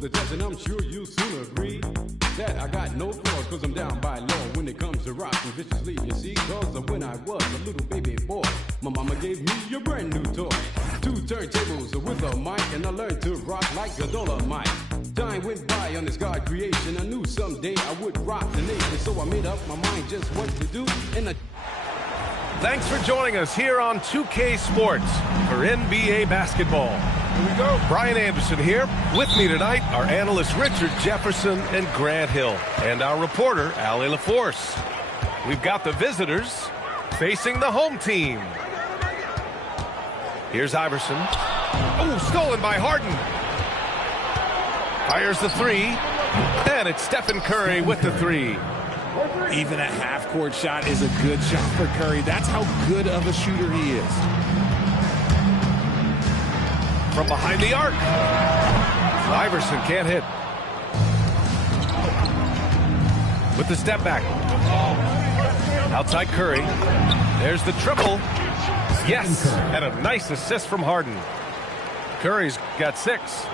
the test, and I'm sure you'll soon agree that I got no flaws, cause I'm down by law when it comes to rocking viciously, you see. Cause when I was a little baby boy, my mama gave me a brand new toy. 2 turntables with a mic, and I learned to rock like a Dolomite. Time went by on this God creation. I knew someday I would rock the nation, so I made up my mind just what to do. And Thanks for joining us here on 2K Sports for NBA basketball. Here we go. Brian Anderson here. With me tonight, our analysts Richard Jefferson and Grant Hill, and our reporter, Allie LaForce. We've got the visitors facing the home team. Here's Iverson. Oh, stolen by Harden. Fires the 3, and it's Stephen Curry with the 3. Even a half-court shot is a good shot for Curry. That's how good of a shooter he is. From behind the arc. Iverson can't hit. With the step back. Outside Curry. There's the triple. Yes, and a nice assist from Harden. Curry's got 6.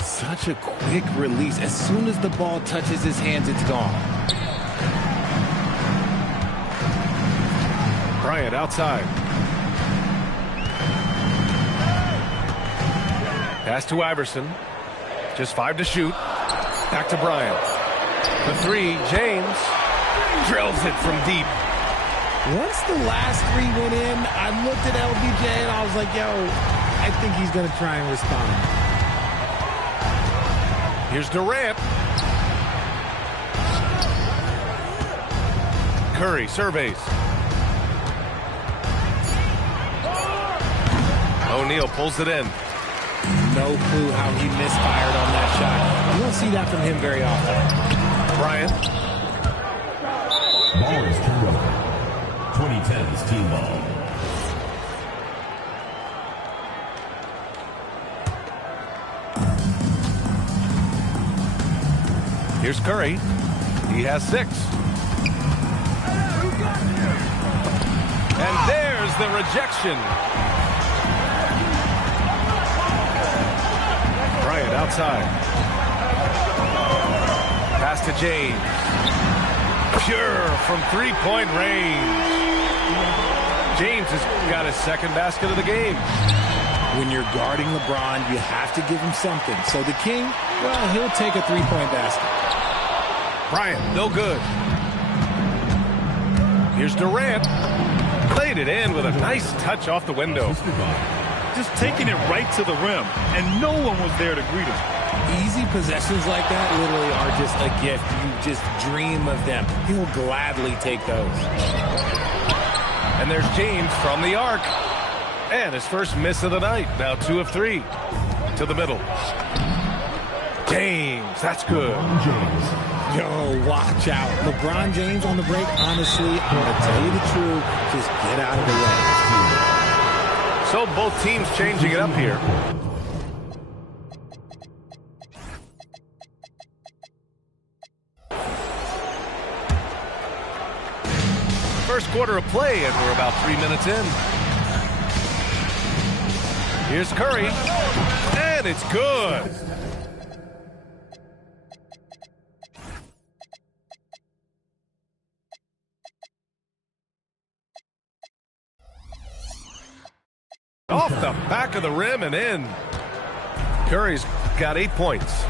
Such a quick release. As soon as the ball touches his hands, it's gone. Bryant outside. Pass to Iverson. Just 5 to shoot. Back to Bryant. The 3, James. Drills it from deep. Once the last 3 went in, I looked at LBJ and I was like, yo, I think he's going to try and respond. Here's Durant. Curry surveys. O'Neal pulls it in. No clue how he misfired on that shot. You don't see that from him very often. Bryant. Ball is turned over. 2010's team ball. Here's Curry. He has 6. And there's the rejection. Bryant outside. Pass to James. Pure from 3-point range. James has got his 2nd basket of the game. When you're guarding LeBron, you have to give him something. So the King, well, he'll take a 3-point basket. Bryant, no good. Here's Durant. Played it in with a nice touch off the window. Just taking it right to the rim, and no one was there to greet him. Easy possessions like that literally are just a gift. You just dream of them. He'll gladly take those. And there's James from the arc. And his first miss of the night. Now 2 of 3. To the middle. James, that's good. Yo, watch out. LeBron James on the break, honestly, I'm going to tell you the truth. Just get out of the way. So both teams changing it up here. First quarter of play, and we're about 3 minutes in. Here's Curry, and it's good. Off the back of the rim and in. Curry's got 8 points.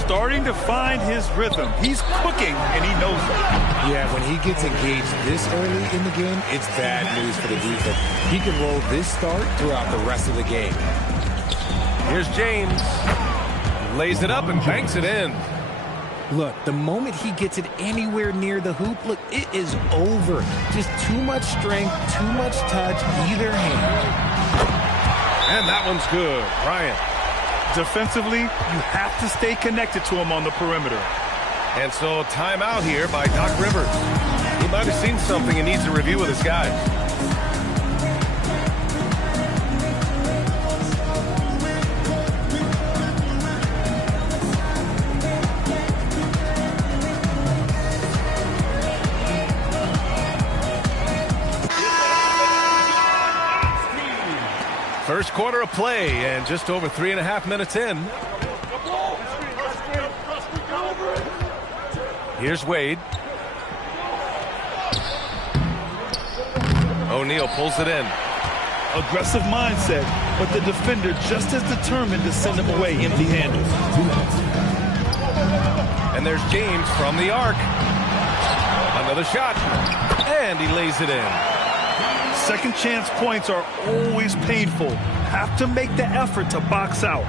Starting to find his rhythm. He's cooking, and he knows it. Yeah, when he gets engaged this early in the game, it's bad news for the defense. He can roll this start throughout the rest of the game. Here's James. Lays it up and banks it in. Look, the moment he gets it anywhere near the hoop, look, it is over. Just too much strength, too much touch, either hand. And that one's good. Bryant. Defensively, you have to stay connected to him on the perimeter. And so timeout here by Doc Rivers. He might have seen something and needs a review with his guys. First quarter of play, and just over 3.5 minutes in. Here's Wade. O'Neal pulls it in. Aggressive mindset, but the defender just as determined to send him away empty-handed. And there's James from the arc. Another shot. And he lays it in. Second chance points are always painful. Have to make the effort to box out.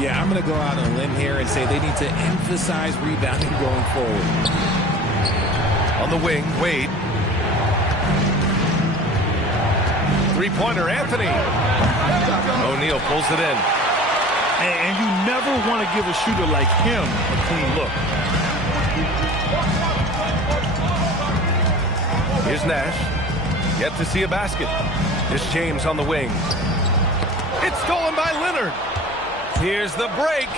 Yeah, I'm going to go out on a limb here and say they need to emphasize rebounding going forward. On the wing, Wade. Three-pointer, Anthony. O'Neal pulls it in. And you never want to give a shooter like him a clean look. Here's Nash. Yet to see a basket. Here's James on the wing. It's stolen by Leonard. Here's the break.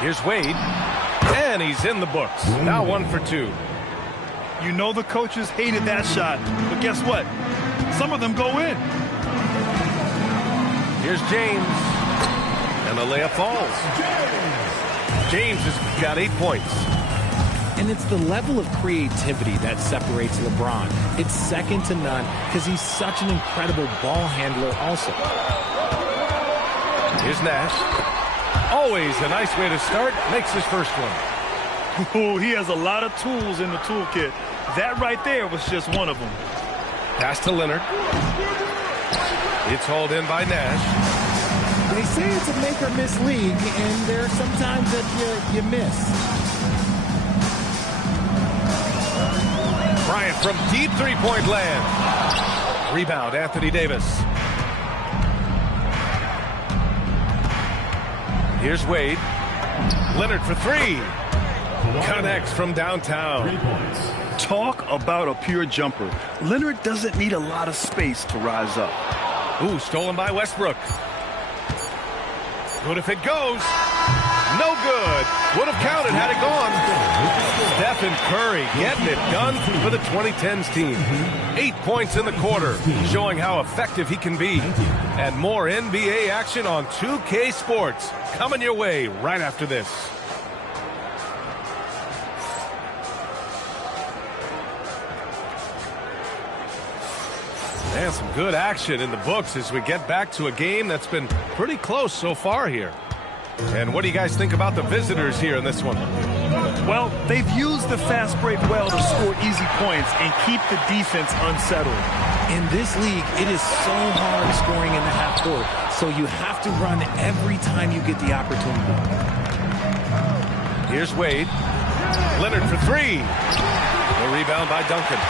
Here's Wade. And he's in the books. Now 1 for 2. You know the coaches hated that shot. But guess what? Some of them go in. Here's James. And the layup falls. James has got 8 points. And it's the level of creativity that separates LeBron. It's second to none because he's such an incredible ball handler also. Here's Nash. Always a nice way to start. Makes his first one. Oh, he has a lot of tools in the toolkit. That right there was just one of them. Pass to Leonard. It's hauled in by Nash. They say it's a make or miss league, and there are some times that you miss. Bryant from deep three-point land. Rebound, Anthony Davis. Here's Wade. Leonard for three. Connects from downtown. 3 points. Talk about a pure jumper. Leonard doesn't need a lot of space to rise up. Ooh, stolen by Westbrook. Good if it goes. No good. Would have counted had it gone. Stephen Curry getting it done for the 2010s team. 8 points in the quarter, showing how effective he can be. And more NBA action on 2K Sports coming your way right after this. And some good action in the books as we get back to a game that's been pretty close so far here. And what do you guys think about the visitors here in this one? Well, they've used the fast break well to score easy points and keep the defense unsettled. In this league, it is so hard scoring in the half court, so you have to run every time you get the opportunity. Here's Wade. Leonard for three. The rebound by Duncan.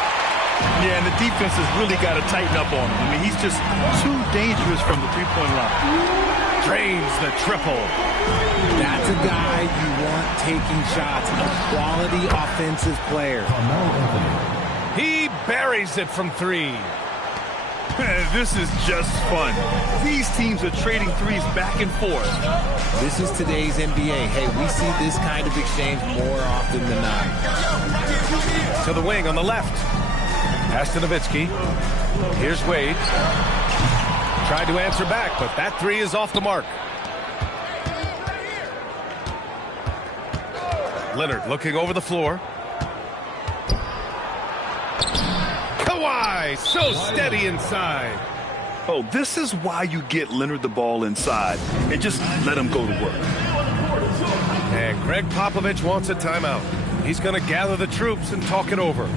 Yeah, and the defense has really got to tighten up on him. I mean, he's just too dangerous from the three-point line. Drains the triple. That's a guy you want taking shots, a quality offensive player. He buries it from three. This is just fun. These teams are trading threes back and forth. This is today's NBA. Hey, we see this kind of exchange more often than not. To the wing on the left. Pass to Nowitzki. Here's Wade. Tried to answer back, but that three is off the mark. Leonard looking over the floor. Kawhi, so steady inside. Oh, this is why you get Leonard the ball inside and just let him go to work. And Greg Popovich wants a timeout. He's going to gather the troops and talk it over.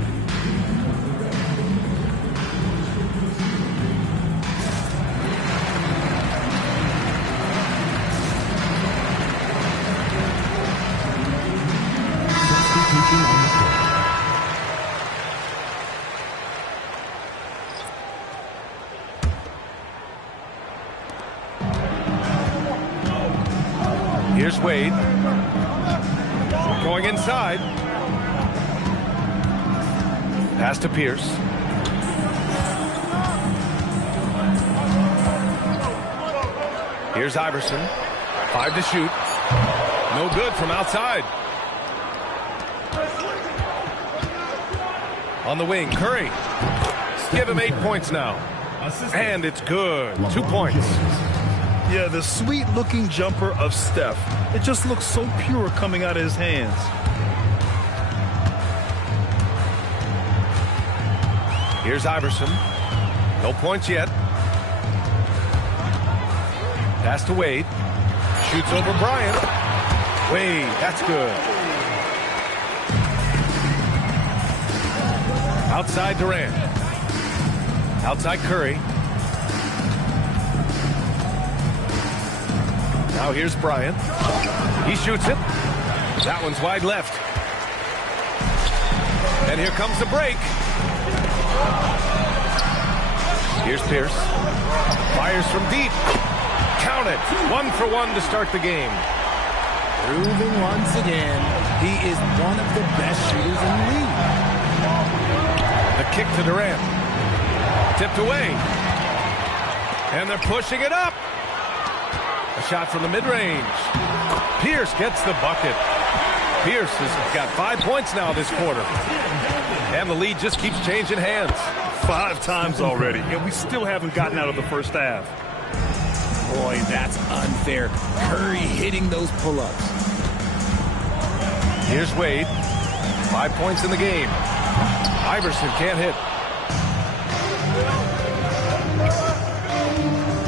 Here's Wade. Going inside. Pass to Pierce. Here's Iverson. 5 to shoot. No good from outside. On the wing, Curry. Give him 8 points now. And it's good. 2 points. Yeah, the sweet-looking jumper of Steph. It just looks so pure coming out of his hands. Here's Iverson. No points yet. Pass to Wade. Shoots over Bryant. Wade, that's good. Outside Durant. Outside Curry. Now here's Bryant. He shoots it. That one's wide left. And here comes the break. Here's Pierce. Fires from deep. Count it. 1 for 1 to start the game. Proving once again, he is one of the best shooters in the league. The kick to Durant. Tipped away. And they're pushing it up. A shot from the mid-range. Pierce gets the bucket. Pierce has got 5 points now this quarter. And the lead just keeps changing hands. 5 times already, and we still haven't gotten out of the first half. Boy, that's unfair. Curry hitting those pull-ups. Here's Wade. 5 points in the game. Iverson can't hit.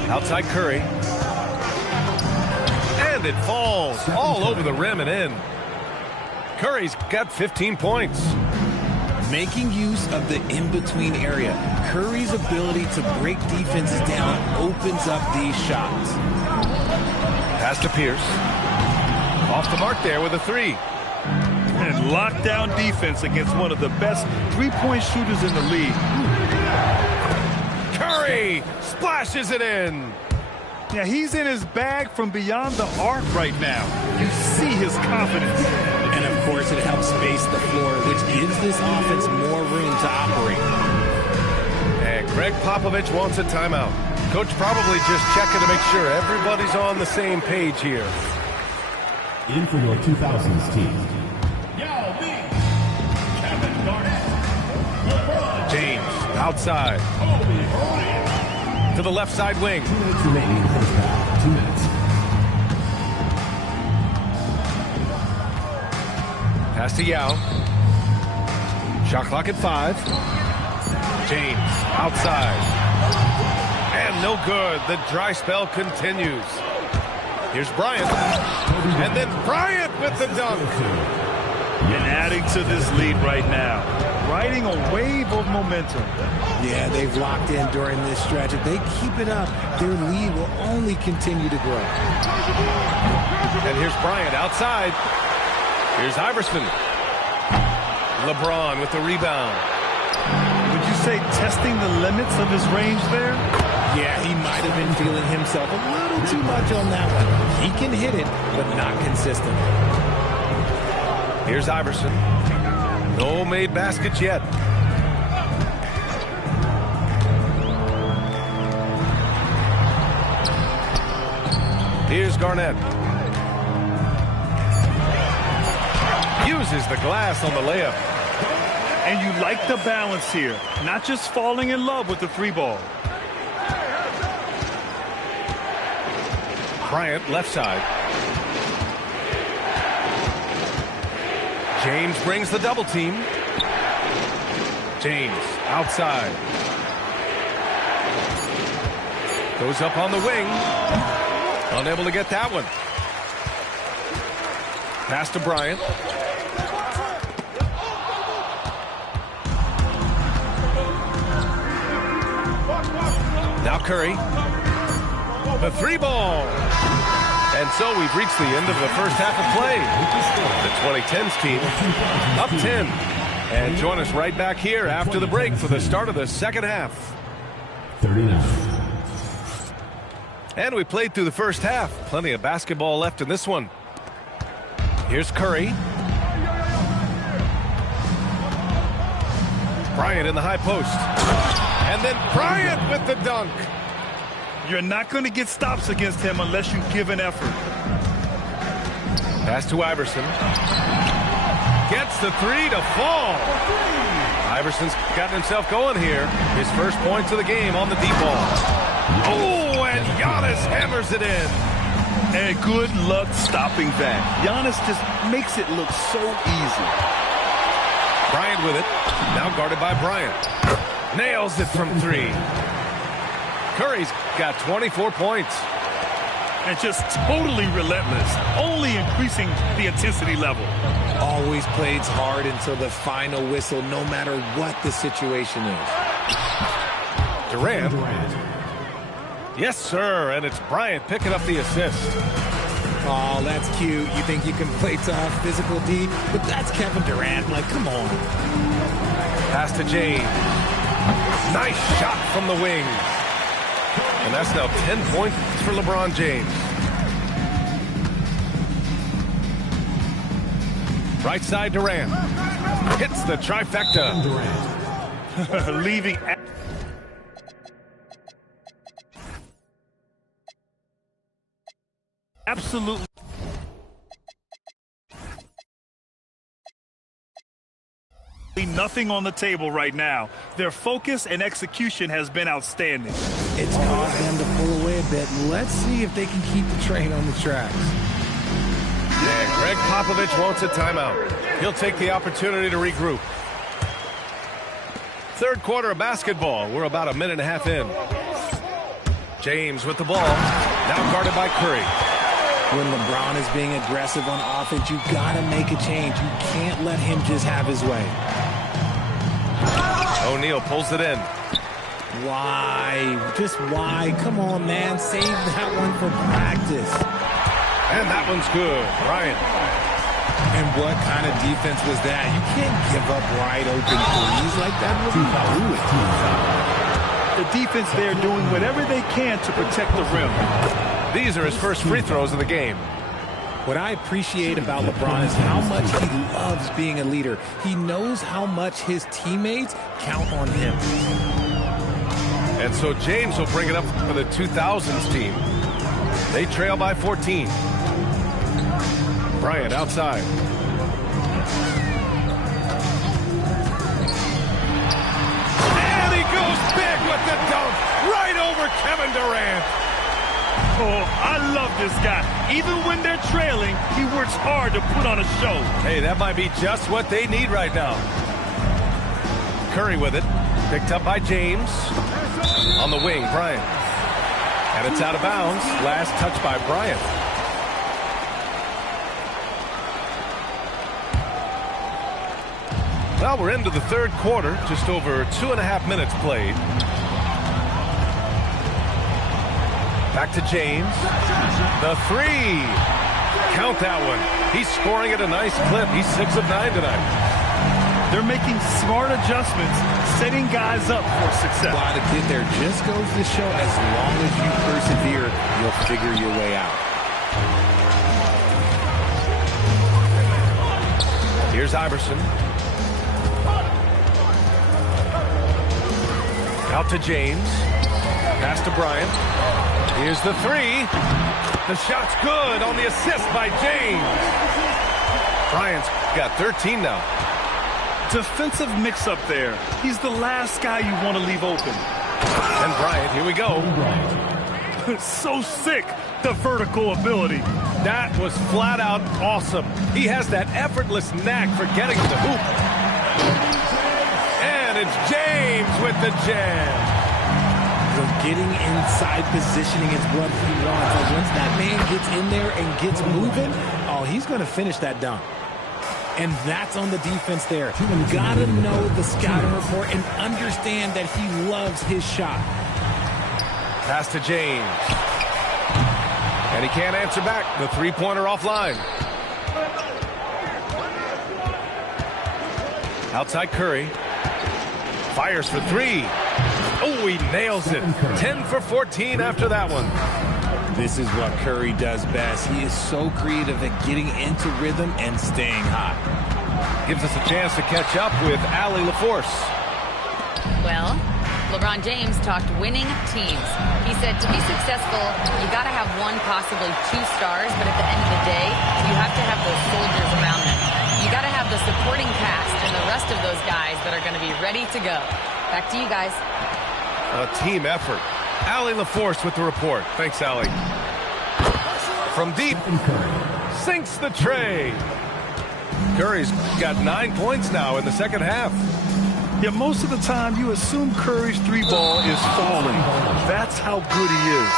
Outside Curry. And it falls all over the rim and in. Curry's got 15 points. Making use of the in-between area, Curry's ability to break defenses down opens up these shots. Pass to Pierce. Off the mark there with a 3. And lockdown defense against one of the best three-point shooters in the league. Curry splashes it in. Yeah, he's in his bag from beyond the arc right now. You see his confidence. And of course, it helps space the floor, which gives this offense more room to operate. And Greg Popovich wants a timeout. Coach probably just checking to make sure everybody's on the same page here. In for your 2000s team. James outside. To the left side wing. 2 minutes remaining in the first half. 2 minutes. Pass to Yao. Shot clock at 5. James outside. And no good. The dry spell continues. Here's Bryant. And then Bryant with the dunk. And adding to this lead right now. Riding a wave of momentum. Yeah, they've locked in during this stretch. If they keep it up, their lead will only continue to grow. And here's Bryant outside. Here's Iverson. LeBron with the rebound. Would you say testing the limits of his range there? Yeah, he might have been feeling himself a little too much on that one. He can hit it, but not consistently. Here's Iverson. No made baskets yet. Here's Garnett. Uses the glass on the layup. And you like the balance here. Not just falling in love with the 3-ball. Bryant left side. James brings the double team. James outside. Goes up on the wing. Unable to get that one. Pass to Bryant. Now Curry. The 3-ball. And so we've reached the end of the first half of play. The 2010s team up 10. And join us right back here after the break for the start of the second half. 39. And we played through the first half. Plenty of basketball left in this one. Here's Curry. Bryant in the high post. And then Bryant with the dunk. You're not going to get stops against him unless you give an effort. Pass to Iverson. Gets the 3 to fall. Iverson's gotten himself going here. His first points of the game on the deep ball. Oh, and Giannis hammers it in. And good luck stopping that. Giannis just makes it look so easy. Bryant with it. Now guarded by Bryant. Nails it from 3. Curry's got 24 points. And just totally relentless, only increasing the intensity level. Always plays hard until the final whistle, no matter what the situation is. Durant. Yes, sir, and it's Bryant picking up the assist. Oh, that's cute. You think you can play tough, physical D, but that's Kevin Durant. Like, come on. Pass to James. Nice shot from the wing. And that's now 10 points for LeBron James. Right side, Durant. Hits the trifecta. Leaving. Absolutely. Nothing on the table right now. Their focus and execution has been outstanding. It's caused them to pull away a bit. Let's see if they can keep the train on the tracks. And Greg Popovich wants a timeout. He'll take the opportunity to regroup. Third quarter of basketball. We're about a minute and a half in. James with the ball. Now guarded by Curry. When LeBron is being aggressive on offense, you gotta make a change. You can't let him just have his way. O'Neal pulls it in. Why? Just why? Come on, man. Save that one for practice. And that one's good. Bryant. And what kind of defense was that? You can't give up wide open threes like that. What do you do? The defense there doing whatever they can to protect the rim. These are his first free throws of the game. What I appreciate about LeBron is how much he loves being a leader. He knows how much his teammates count on him. And so James will bring it up for the 2000s team. They trail by 14. Bryant outside. And he goes big with the dunk right over Kevin Durant. Oh, I love this guy. Even when they're trailing, he works hard to put on a show. Hey, that might be just what they need right now. Curry with it. Picked up by James. On the wing, Bryant. And it's out of bounds. Last touch by Bryant. Well, we're into the third quarter. Just over 2.5 minutes played. Back to James. The 3. Count that one. He's scoring at a nice clip. He's 6 of 9 tonight. They're making smart adjustments, setting guys up for success. Wow, the kid there just goes to show as long as you persevere, you'll figure your way out. Here's Iverson. Out to James. Pass to Bryant. Here's the 3. The shot's good on the assist by James. Bryant's got 13 now. Defensive mix-up there. He's the last guy you want to leave open. And Bryant, here we go. So sick, the vertical ability. That was flat out awesome. He has that effortless knack for getting to the hoop. And it's James with the jam. So getting inside positioning is what he wants. Like once that man gets in there and gets moving, oh, he's going to finish that dunk. And that's on the defense there. You gotta know the scouting report and understand that he loves his shot. Pass to James. And he can't answer back. The three-pointer offline. Outside Curry. Fires for 3. Oh, he nails it. 10 for 14 after that one. This is what Curry does best. He is so creative at getting into rhythm and staying hot. Gives us a chance to catch up with Allie LaForce. Well, LeBron James talked winning teams. He said to be successful, you got to have 1, possibly 2 stars, but at the end of the day, you have to have those soldiers around them. You got to have the supporting cast and the rest of those guys that are going to be ready to go. Back to you guys. A team effort. Allie LaForce with the report. Thanks, Allie. From deep, sinks the tray. Curry's got 9 points now in the second half. Yeah, most of the time you assume Curry's three ball is falling. That's how good he is.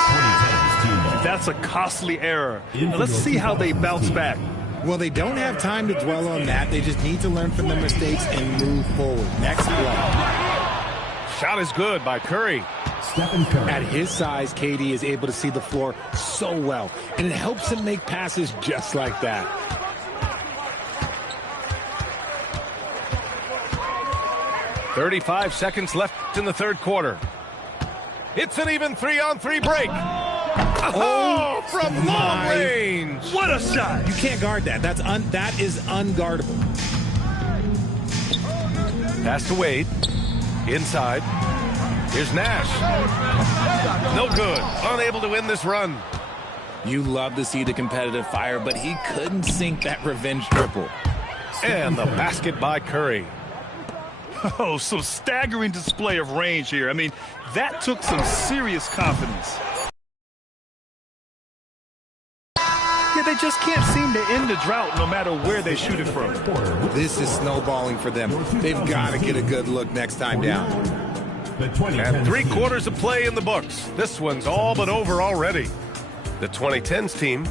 And that's a costly error. Now let's see how they bounce back. Well, they don't have time to dwell on that. They just need to learn from their mistakes and move forward. Next play. Shot is good by Curry. At his size, KD is able to see the floor so well, and it helps him make passes just like that. "35 seconds left in the third quarter. It's an even 3-on-3 break. Oh, from long range. What a shot. You can't guard that. That is unguardable. Pass to Wade. Inside. Here's Nash. No good. Unable to win this run. You love to see the competitive fire, but he couldn't sink that revenge triple. And the basket by Curry. Oh, some staggering display of range here. I mean, that took some serious confidence. Yeah, they just can't seem to end the drought no matter where they shoot it from. This is snowballing for them. They've got to get a good look next time down. And 3 quarters of play in the books. This one's all but over already. The 2010s team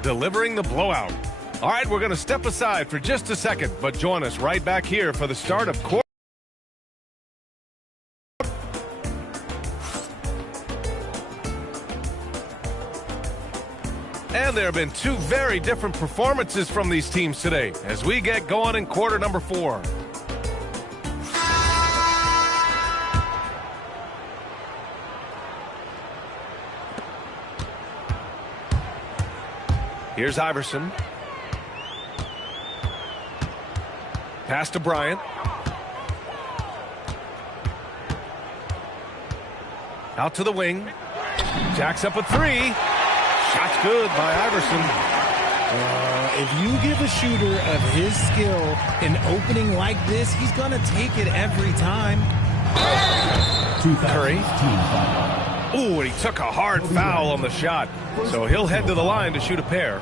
delivering the blowout. All right, we're going to step aside for just a second, but join us right back here for the start of quarter. And there have been 2 very different performances from these teams today as we get going in quarter number 4. Here's Iverson. Pass to Bryant. Out to the wing. Jacks up a 3. Shot's good by Iverson. If you give a shooter of his skill an opening like this, he's going to take it every time. Curry. Ooh, and he took a hard foul on the shot. So he'll head to the line to shoot a pair.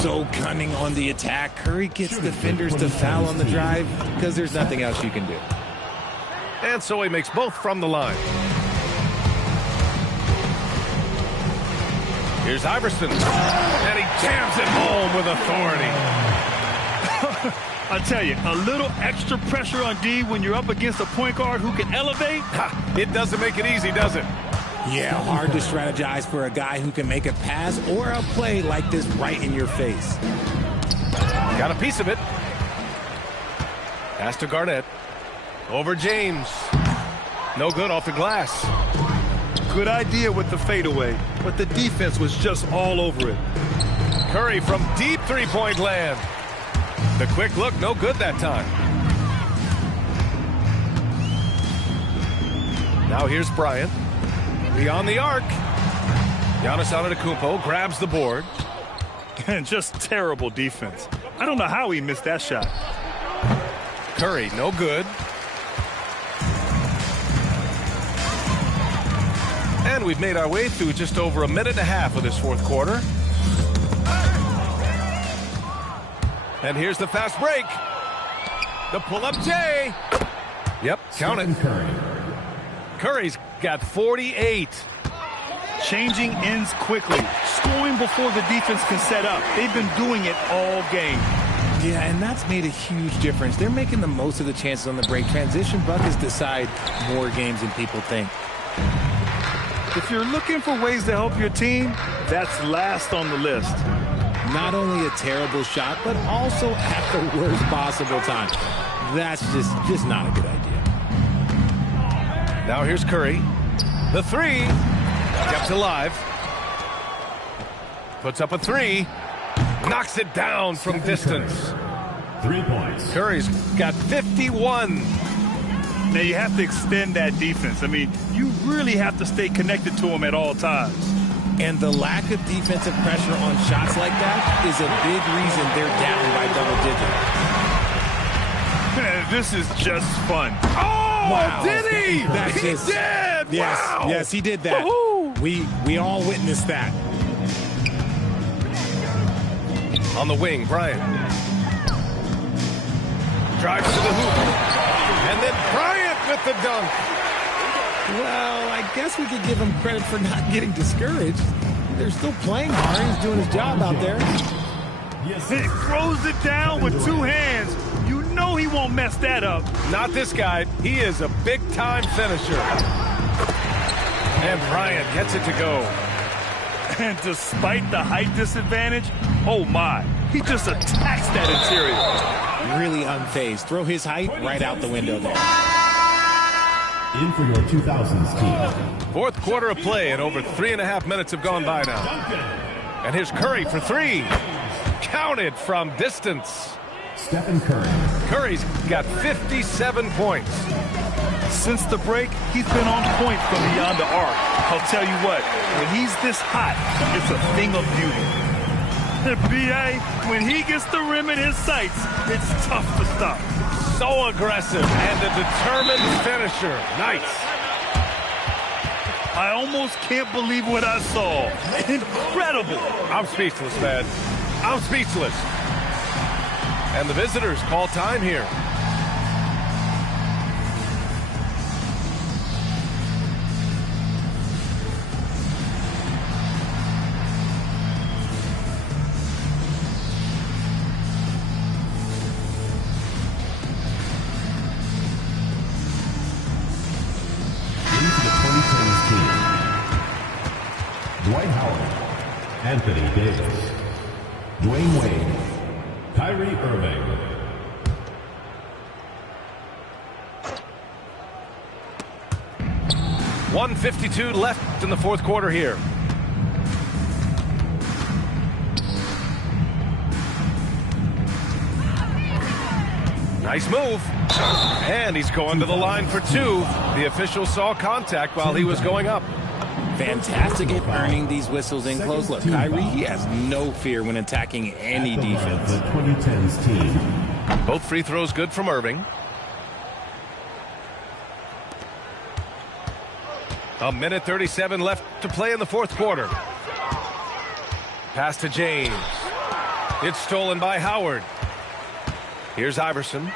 So cunning on the attack. Curry gets defenders to foul on the drive because there's nothing else you can do. And so he makes both from the line. Here's Iverson, and he jams it home with authority. I tell you, a little extra pressure on D when you're up against a point guard who can elevate. It doesn't make it easy, does it? Yeah, hard to strategize for a guy who can make a pass or a play like this right in your face. Got a piece of it. Pass to Garnett. Over James. No good off the glass. Good idea with the fadeaway, but the defense was just all over it. Curry from deep three-point land. The quick look, no good that time. Now here's Bryant. Beyond the arc. Giannis Antetokounmpo grabs the board. And just terrible defense. I don't know how he missed that shot. Curry, no good. And we've made our way through just over a minute and a half of this fourth quarter. And here's the fast break. The pull-up J. Yep, count it. Curry's got 48. Changing ends quickly. Scoring before the defense can set up. They've been doing it all game. Yeah, and that's made a huge difference. They're making the most of the chances on the break. Transition buckets decide more games than people think. If you're looking for ways to help your team, that's last on the list. Not only a terrible shot, but also at the worst possible time. That's just not a good idea. Now here's Curry. The 3. Kept alive. Puts up a 3. Knocks it down from distance. 3 points. Curry's got 51. Now you have to extend that defense. I mean, you really have to stay connected to him at all times. And the lack of defensive pressure on shots like that is a big reason they're down by double digits. This is just fun. Oh, wow. Did he? He did. Yes, wow. Yes, he did that. We all witnessed that. On the wing, Bryant. Drives to the hoop. And then Bryant with the dunk. Well, I guess we could give him credit for not getting discouraged. They're still playing hard. He's doing his job out there. He throws it down with two hands. You know he won't mess that up. Not this guy. He is a big-time finisher. And Bryant gets it to go. And despite the height disadvantage, oh my, he just attacks that interior. Really unfazed. Throw his height right out the window there. In for your 2000s team. Fourth quarter of play, and over 3.5 minutes have gone by now. And here's Curry for three. Counted from distance. Stephen Curry. Curry's got 57 points. Since the break, he's been on point from beyond the arc. I'll tell you what, when he's this hot, it's a thing of beauty. B.A., when he gets the rim in his sights, it's tough to stop. So aggressive and a determined finisher. Nice. I almost can't believe what I saw. Incredible. I'm speechless, man. I'm speechless. And the visitors call time here. Dwight Howard, Anthony Davis, Dwayne Wade, Kyrie Irving. .152 left in the fourth quarter here. Nice move. And he's going to the line for two. The official saw contact while he was going up. Fantastic at earning these whistles in close. Look, Kyrie, he has no fear when attacking any defense. The 2010s team. Both free throws good from Irving. A minute 37 left to play in the fourth quarter. Pass to James. It's stolen by Howard. Here's Iverson.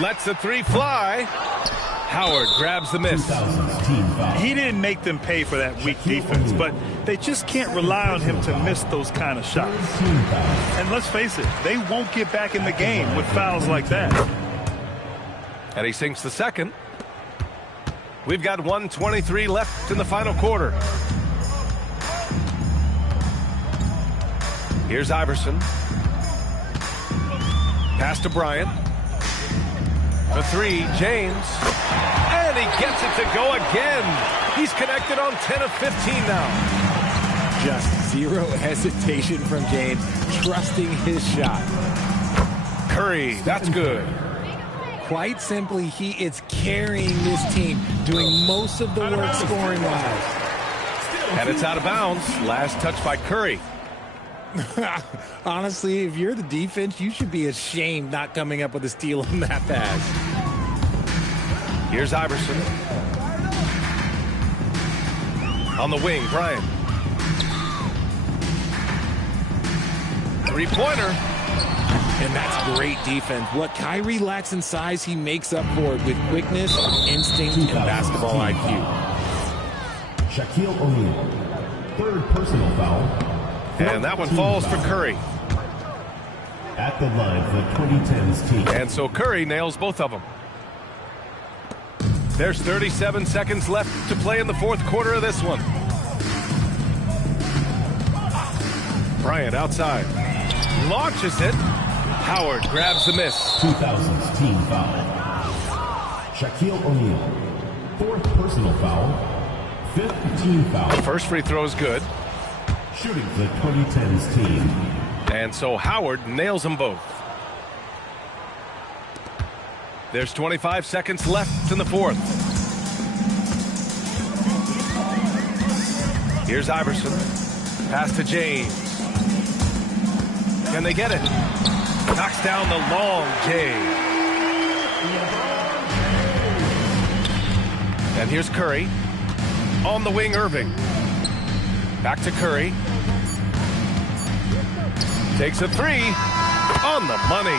Lets the three fly. Howard grabs the miss. He didn't make them pay for that weak defense, but they just can't rely on him to miss those kind of shots. And let's face it, they won't get back in the game with fouls like that. And he sinks the second. We've got 1:23 left in the final quarter. Here's Iverson. Pass to Bryant. The three, James. And he gets it to go again. He's connected on 10 of 15 now. Just zero hesitation from James, trusting his shot. Curry, that's good. Quite simply, he is carrying this team, doing most of the work scoring-wise. And it's out of bounds. Last touch by Curry. Honestly, if you're the defense, you should be ashamed not coming up with a steal on that pass. Here's Iverson. On the wing, Bryant. Three-pointer. And that's great defense. What Kyrie lacks in size, he makes up for it with quickness, instinct, and basketball IQ. Shaquille O'Neal. Third personal foul. And that one falls for Curry. At the line for the 2010s team. And so Curry nails both of them. There's 37 seconds left to play in the fourth quarter of this one. Bryant outside. Launches it. Howard grabs the miss. 2000s team foul. Shaquille O'Neal. Fourth personal foul. Fifth team foul. First free throw is good. Shooting for the 2010s team. And so Howard nails them both. There's 25 seconds left in the fourth. Here's Iverson. Pass to James. Can they get it? Knocks down the long J. And here's Curry. On the wing, Irving. Back to Curry. Takes a three. On the money.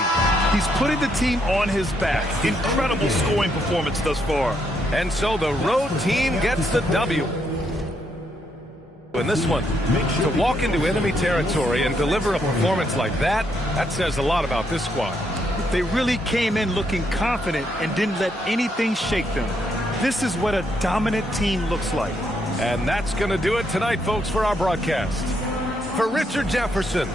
He's putting the team on his back. Incredible scoring performance thus far. And so the road team gets the W. In this one, to walk into enemy territory and deliver a performance like that, that says a lot about this squad. They really came in looking confident and didn't let anything shake them. This is what a dominant team looks like. And that's going to do it tonight, folks, for our broadcast. For Richard Jefferson,